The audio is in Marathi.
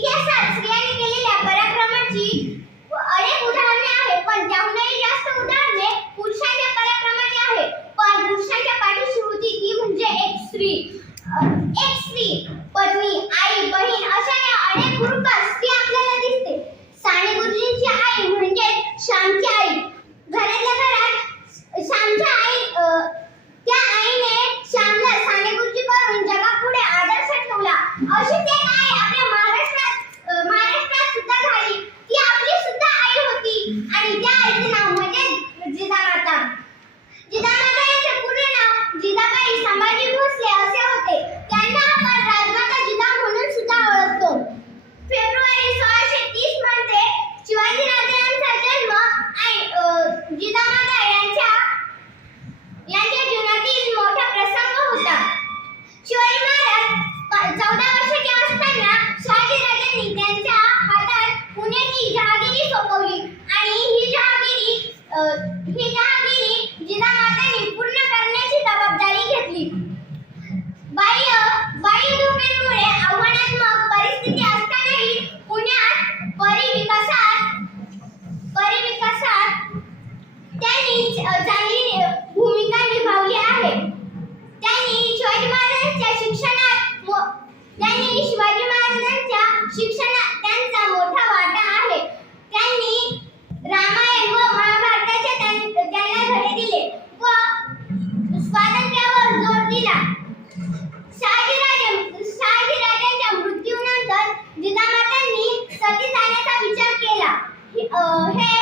इतिहासात स्त्रियांनी केलेल्या पराक्रमाची अनेक उदाहरणे आहेत पण त्याहूनही जास्त उदाहरणे पुरुषांच्या पराक्रमाची आहेत. पण पुरुषांच्या पाठीशी होती म्हणजे एक स्त्री. एक ही करण्याची जबाबदारी घेतली. बाह्य बाह्य धोक्यांमुळे आव्हानात्मक परिस्थिती असतानाही पुण्यात परिविकासात परिविकासात त्यांनी oh hey.